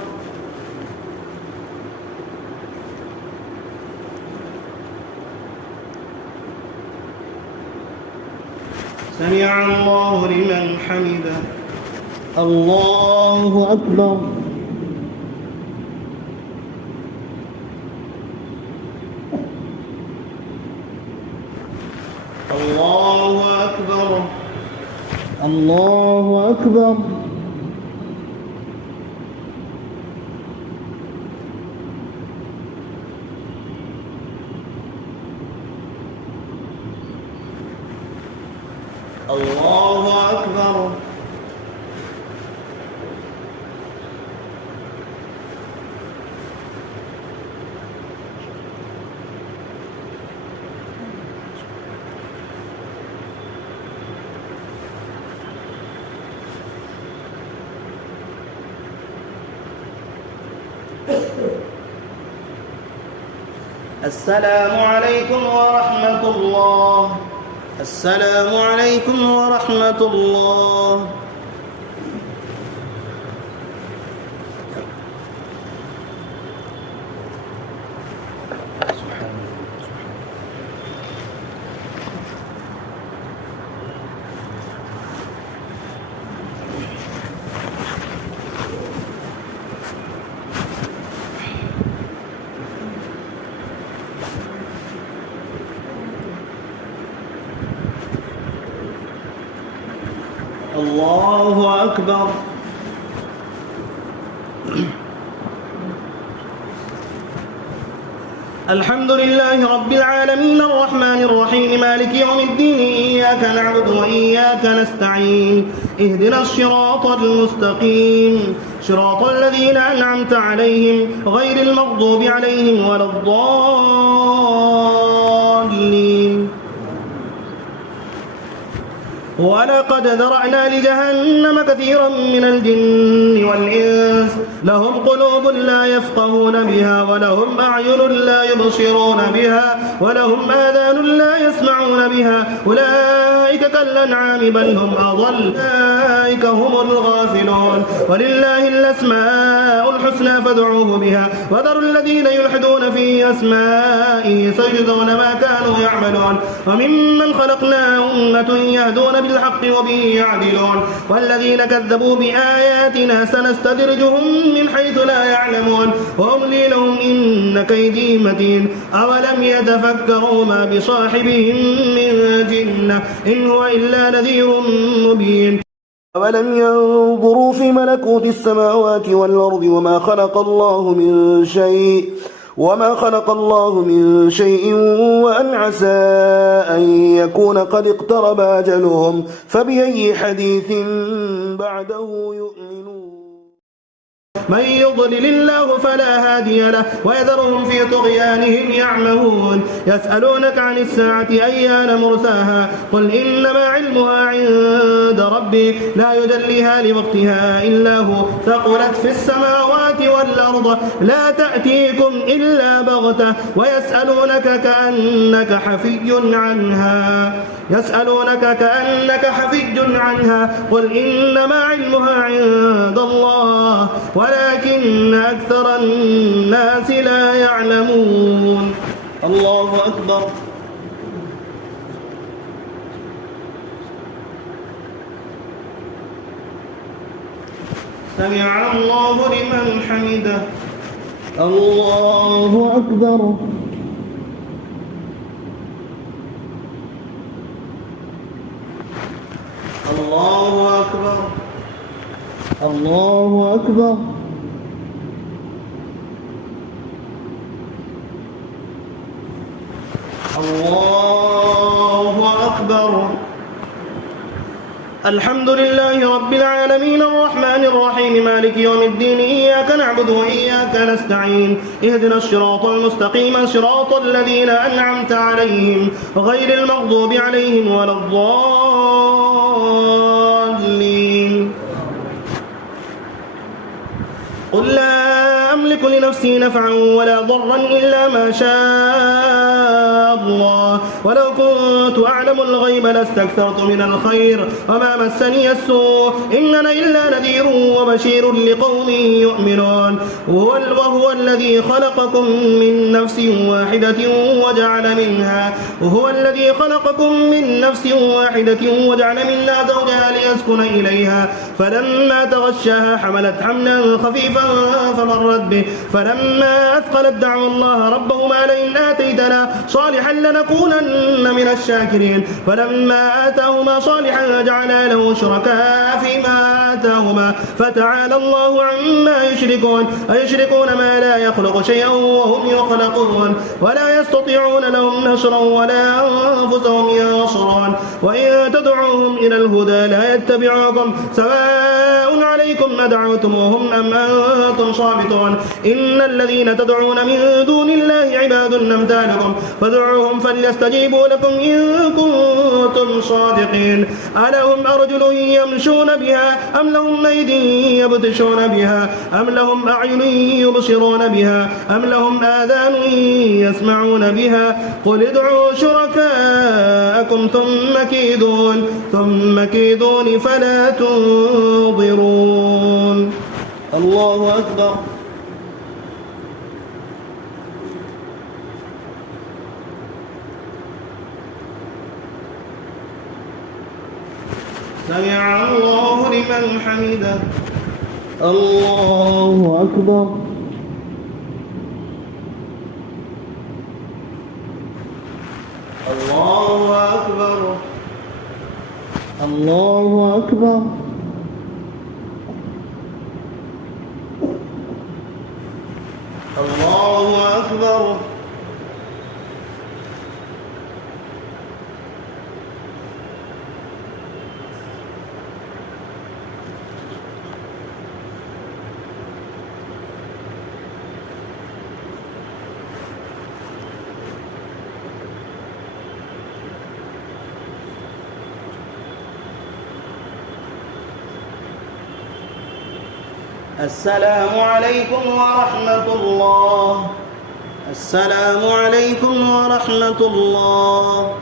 سمع الله لمن حمده. الله أكبر. الله أكبر. الله أكبر. الله أكبر. السلام عليكم ورحمة الله. السلام عليكم ورحمة الله. الله أكبر. الحمد لله رب العالمين الرحمن الرحيم مالك يوم الدين إياك نعبد وإياك نستعين اهدنا الصراط المستقيم صراط الذين أنعمت عليهم غير المغضوب عليهم ولا الضالين. ولقد ذرأنا لجهنم كثيرا من الجن والإنس لهم قلوب لا يفقهون بها ولهم أعين لا يبصرون بها ولهم آذان لا يسمعون بها أولئك كالأنعام بل هم أضل أولئك هم الغافلون. ولله الأسماء الحسنى فادعوه بها وذروا الذين يلحدون في أسمائه سيجزون ما كانوا يعملون. وممن خلقنا أمة يهدون بالحق وبه يعدلون. والذين كذبوا بآياتنا سنستدرجهم من حيث لا يعلمون وأملي لهم إن كيدي متين. أولم يتفكروا ما بصاحبهم من جنة إن هو إلا نذير مبين. أولم ينظروا في ملكوت السماوات والأرض وما خلق الله من شيء وأن عسى أن يكون قد اقترب أجلهم فبأي حديث بعده يؤمنون. من يضلل الله فلا هادي له ويذرهم في طغيانهم يعمهون. يسألونك عن الساعة أيان مرساها قل إنما علمها عند ربي لا يجليها لوقتها إلا هو ثقلت في السماوات والأرض والأرض لا تأتيكم إلا بغتة ويسألونك كأنك حفي عنها قل إنما علمها عند الله ولكن أكثر الناس لا يعلمون. الله أكبر. سمع الله لمن حمده. الله أكبر. الله أكبر. الله أكبر. الله أكبر. الحمد لله رب العالمين الرحمن الرحيم مالك يوم الدين إياك نعبد وإياك نستعين اهدنا الصراط المستقيم صراط الذين أنعمت عليهم غير المغضوب عليهم ولا الضالين. قل لا أملك لنفسي نفعا ولا ضرا إلا ما شاء الله ولو كنت أعلم الغيب لاستكثرت من الخير وما مسني السوء إن أنا إلا نذير وبشير لقوم يؤمنون. وهو الذي خلقكم من نفس واحدة وجعل منها زوجها ليسكن إليها فلما تغشاها حملت حملا خفيفا فمرت به فلما أثقلت دعوا الله ربهما لئن آتيتنا صالحا لنكونن من الشاكرين فلما آتاهما صالحا جعلا له شركاء فيما آتاهما فتعالى الله عما يشركون أيشركون ما لا يخلق شيئا وهم يخلقون ولا يستطيعون لهم نصرا ولا أنفسهم ينصرون وإن تدعوهم إلى الهدى لا يتبعوكم سواء عليكم أدعوتموهم أم أنتم صامتون. إن الذين تدعون من دون الله عباد أمثالكم فادعوهم فليستجيبوا لكم إن كنتم صادقين. ألهم أرجل يمشون بها أم لهم أيدي يبطشون بها أم لهم أعين يبصرون بها أم لهم آذان يسمعون بها قل ادعوا شركاءكم ثم كيدون فلا تنظرون. الله أكبر. سمع الله لمن حمده. الله أكبر. الله أكبر. الله أكبر. الله أكبر. السلام عليكم ورحمة الله. السلام عليكم ورحمة الله.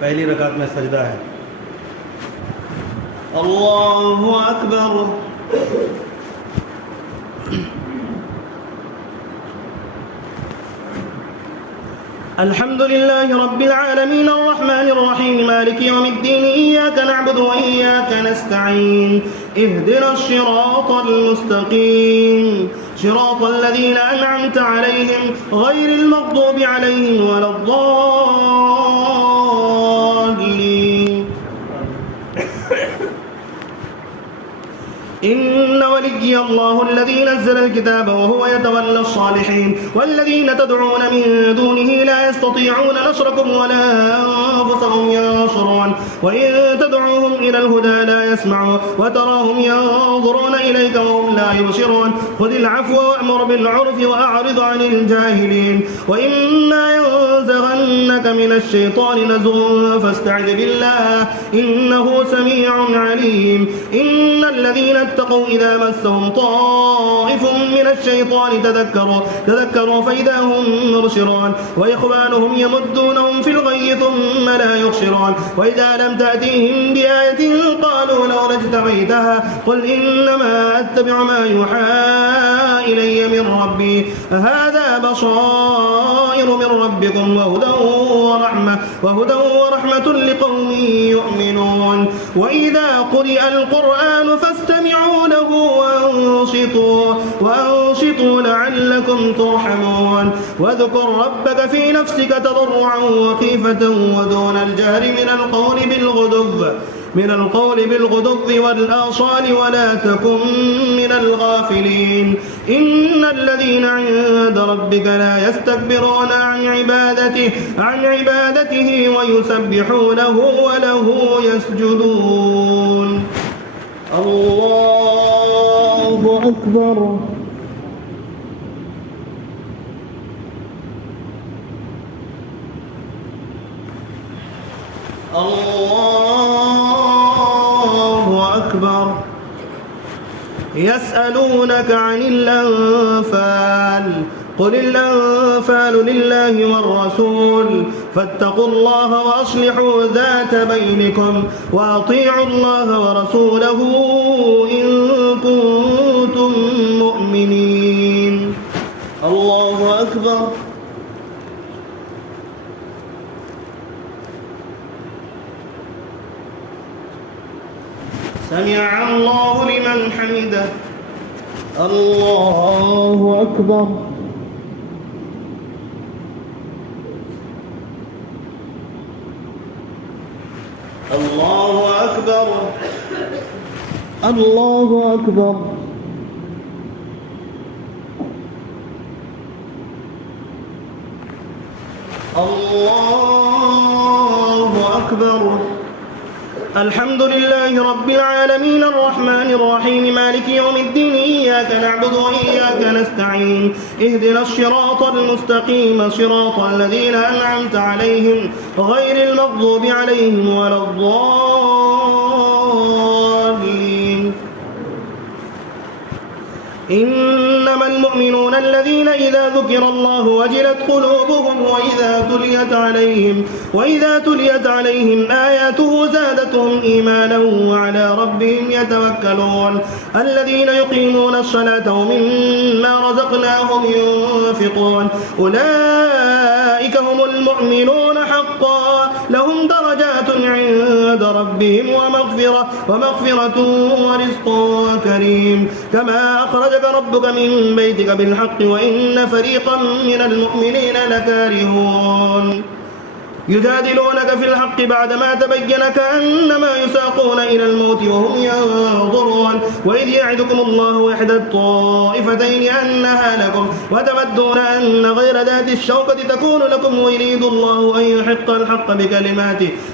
पहली रकात में सजदा है। अल्लाहु अकबर। الحمد لله رب العالمين الرحمن الرحيم مالك يوم الدين إياك نعبد وإياك نستعين اهدنا الصراط المستقيم صراط الذين أنعمت عليهم غير المغضوب عليهم ولا الضالين. إن وليي الله الذي نزل الكتاب وهو يتولى الصالحين والذين تدعون من دونه لا يستطيعون نصركم ولا أنفسهم ينصرون وإن تدعوهم إلى الهدى لا يسمعوا وتراهم ينظرون إليك وهم لا يبصرون خذ العفو وأمر بالعرف وأعرض عن الجاهلين وإما ينزغنك من الشيطان نزغ فاستعذ بالله إنه سميع عليم. إن الذين اتقوا إذا مسهم طائف من الشيطان تذكروا فإذا هم مبصرون وإخوانهم يمدونهم في الغي ثم لا يقصرون وإذا لم تأتيهم بآية قالوا لو اجتبيتها قل إنما أتبع ما يوحى إلي من ربي هذا بصائر من ربكم وهدى ورحمة لقوم يؤمنون. وإذا قرئ القرآن فاستمعوا له وأنصتوا لعلكم ترحمون. واذكر ربك في نفسك تضرعا وخيفة ودون الجهر من القول بالغدو والآصال ولا تكن من الغافلين. إن الذين عند ربك لا يستكبرون عن عبادته ويسبحونه وله يسجدون. الله أكبر. الله أكبر. يسألونك عن الأنفال قل الأنفال لله والرسول فاتقوا الله وأصلحوا ذات بينكم وأطيعوا الله ورسوله إن كنتم مؤمنين. الله أكبر. سمع الله لمن حمده. الله أكبر. الله أكبر. الله أكبر. الله أكبر. الحمد لله رب العالمين الرحمن الرحيم مالك يوم الدين إياك نعبد وإياك نستعين اهدنا الصراط المستقيم صراط الذين أنعمت عليهم غير المغضوب عليهم ولا الضالين. إنما المؤمنون الذين إذا ذكر الله وجلت قلوبهم وإذا تليت عليهم آياته زادتهم إيمانا وعلى ربهم يتوكلون. الذين يقيمون الصلاة ومما رزقناهم ينفقون أولئك هم المؤمنون حقا لهم درجات عند ربهم ومغفرة ورزق كريم. كما أخرجك ربك من بيتك بالحق وإن فريقا من المؤمنين لكارهون يجادلونك في الحق بعدما تبين كأنما يساقون إلى الموت وهم ينظرون. وإذ يعدكم الله إحدى الطائفتين أنها لكم وتودون أن غير ذات الشوكة تكون لكم ويريد الله أن يحق الحق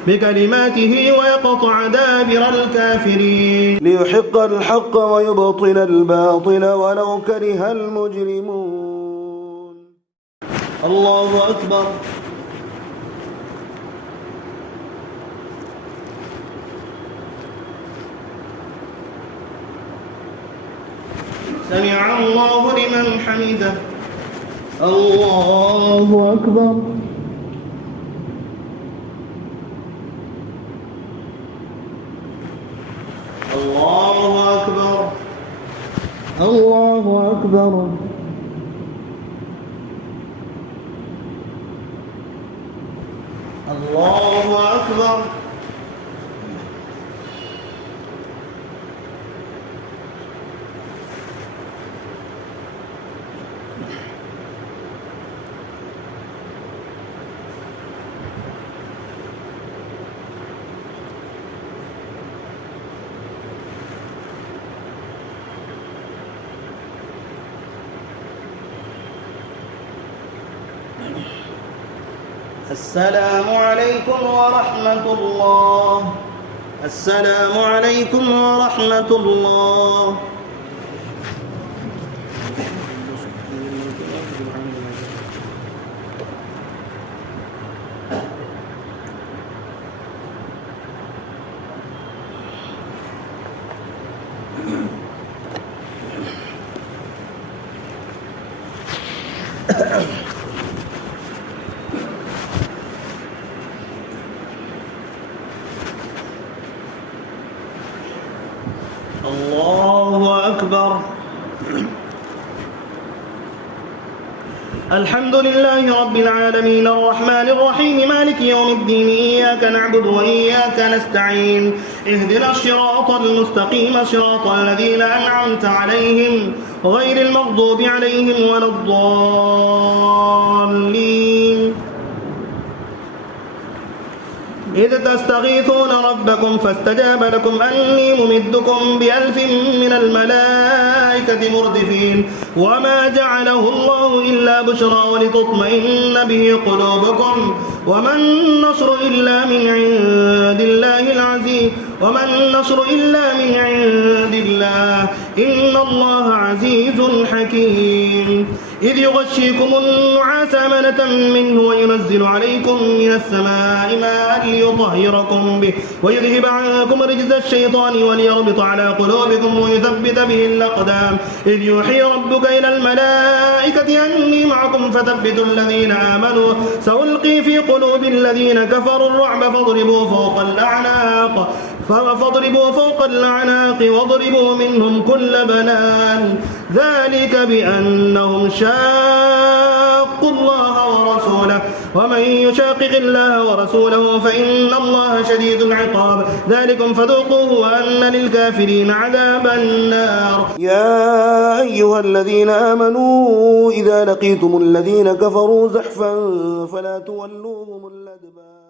بكلماته ويقطع دابر الكافرين ليحق الحق ويبطل الباطل ولو كره المجرمون. الله أكبر. سمع الله لمن حمده. الله أكبر. الله أكبر. الله أكبر. الله أكبر. السلام عليكم ورحمة الله. السلام عليكم ورحمة الله. الله أكبر. الحمد لله رب العالمين الرحمن الرحيم مالك يوم الدين إياك نعبد وإياك نستعين اهدنا الصراط المستقيم صراط الذين أنعمت عليهم غير المغضوب عليهم ولا الضالين. إذ تستغيثون ربكم فاستجاب لكم أني ممدكم ب1000 من الملائكة مردفين وما جعله الله إلا بشرى ولتطمئن به قلوبكم وما النصر إلا من عند الله العزيز إن الله عزيز حكيم. إذ يغشيكم النعاس أمنة منه وينزل عليكم من السماء ماء ليطهركم به ويذهب عنكم رجز الشيطان وليربط على قلوبكم ويثبت به الأقدام. إذ يوحي ربك إلى الملائكة أني معكم فثبتوا الذين آمنوا سألقي في قلوب الذين كفروا الرعب فاضربوا فوق الأعناق واضربوا منهم كل بنان ذلك بأنهم شاقوا الله ورسوله ومن يشاقق الله ورسوله فإن الله شديد العقاب ذلكم فذوقوه وأن للكافرين عذاب النار. يا أيها الذين آمنوا إذا لقيتم الذين كفروا زحفا فلا تولوهم الأدبار.